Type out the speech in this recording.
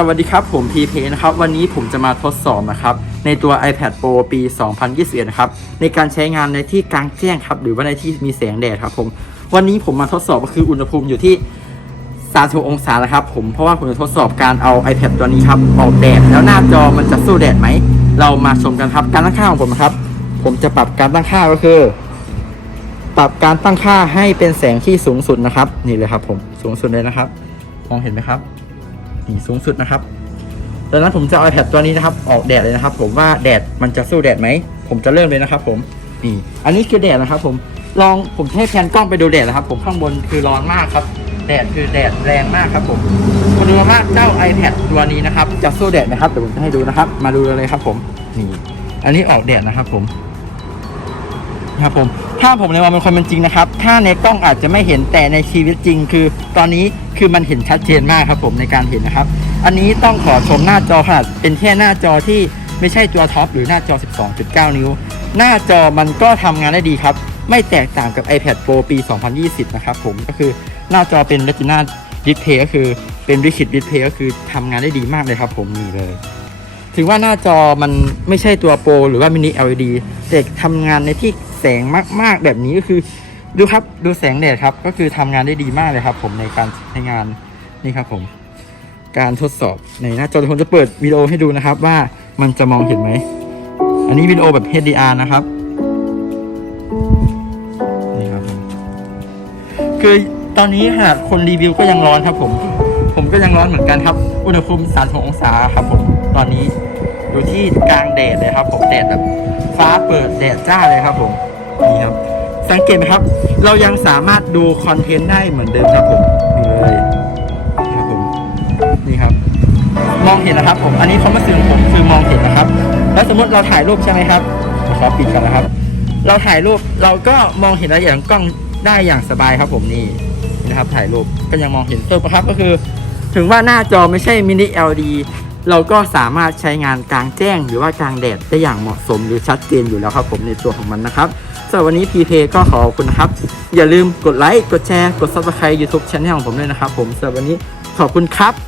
สวัสดีครับ ผมพีเพนะครับ วันนี้ผมจะมาทดสอบนะครับ ในตัว iPad Pro ปี 2021นะครับ ในการใช้งานในที่กลางแจ้งครับ หรือว่าในที่มีแสงแดดครับผม วันนี้ผมมาทดสอบก็คืออุณหภูมิอยู่ที่ 36 องศาแล้วครับ ผม เพราะว่าผมจะทดสอบการเอา iPad ตัวนี้ครับออกแดด แล้วหน้าจอมันจะสู้แดดไหม เรามาชมกันครับ การตั้งค่าของผมนะครับ ผมจะปรับการตั้งค่าก็คือ ปรับการตั้งค่าให้เป็นแสงที่สูงสุดนะครับ นี่เลยครับ ผม สูงสุดเลยนะครับ มองเห็นไหมครับ นี่สูงสุดนะครับดังนั้นผมจะเอา iPad ตัวนี้นะครับ ออกแดดเลยนะครับ ผมว่าแดดมันจะสู้แดดไหม ผมจะเริ่มเลยนะครับ ผมนี่อันนี้คือแดดนะครับ ผมลองผมให้แพนกล้องไปดูแดดนะครับ ผมข้างบนคือร้อนมากครับ แดดคือแดดแรงมากครับ ผมมาดูว่าเจ้า iPad ตัวนี้นะครับ จะสู้แดดไหมครับเดี๋ยวผมจะให้ดูนะครับ มาดูเลยครับ ผมนี่อันนี้ออกแดดนะครับ ผม ครับผมถ้าผมในวันเป็นคนเป็นจริงนะครับ ถ้าในกล้องอาจจะไม่เห็นแต่ในชีวิตจริง คือตอนนี้คือมันเห็นชัดเจนมากครับผมในการเห็นนะครับ อันนี้ต้องขอชมหน้าจอขนาดเป็นแค่หน้าจอที่ไม่ใช่ตัวท็อปหรือหน้าจอ 12.9 นิ้ว หน้าจอมันก็ทำงานได้ดีครับ ไม่แตกต่างกับ iPad Pro ปี 2020 นะครับผมก็คือหน้าจอเป็น Retina Display ก็คือเป็น Liquid Display ก็คือทำงานได้ดีมากเลยครับผมนี่เลย ถึงว่าหน้าจอมันไม่ใช่ตัวโปรหรือว่ามินิ LED แต่ทำงานในที่แสงมาก ๆ แบบนี้ก็คือ ดูครับดูแสงแดดครับ ก็คือทำงานได้ดีมากเลยครับ ผมในการใช้งานนี่ครับผม การทดสอบในหน้าจอเดี๋ยวผมจะเปิดวิดีโอให้ดูนะครับ ว่ามันจะมองเห็นไหม อันนี้วิดีโอแบบ HDR นะครับนี่ครับคือตอนนี้ขนาดคนรีวิวก็ยังร้อนครับผม ผมก็ยังร้อนเหมือนกันครับ อุณหภูมิ 36 องศาครับผม ตอนนี้อยู่ที่กลางแดดเลยครับ ผมแดดแบบฟ้าเปิดแดดจ้าเลยครับ ผมนี่ครับ สังเกตไหมครับ เรายังสามารถดูคอนเทนต์ได้เหมือนเดิมครับผมนี่เลยครับผมนี่ครับ มองเห็นนะครับ ผม อันนี้ความรู้สึกผมคือมองเห็นนะครับ แล้วสมมติเราถ่ายรูปใช่ไหมครับขอปิดกันนะครับ เราถ่ายรูปเราก็มองเห็นรายละเอียดของกล้องได้อย่างสบายครับ ผมนี่นี่นะครับถ่ายรูปก็ยังมองเห็นตัวครับ ก็คือ ถึงว่าหน้าจอไม่ใช่มินิ LED เราก็สามารถใช้งานกลางแจ้งหรือว่ากลางแดดได้อย่างเหมาะสมหรือชัดเจนอยู่แล้วครับผมในตัวของมันนะครับสำหรับวันนี้ PK ก็ขอขอบคุณนะครับ อย่าลืมกดไลค์ กดแชร์ กด Subscribe YouTube Channel ของผมด้วยนะครับผมสำหรับวันนี้ขอบคุณครับ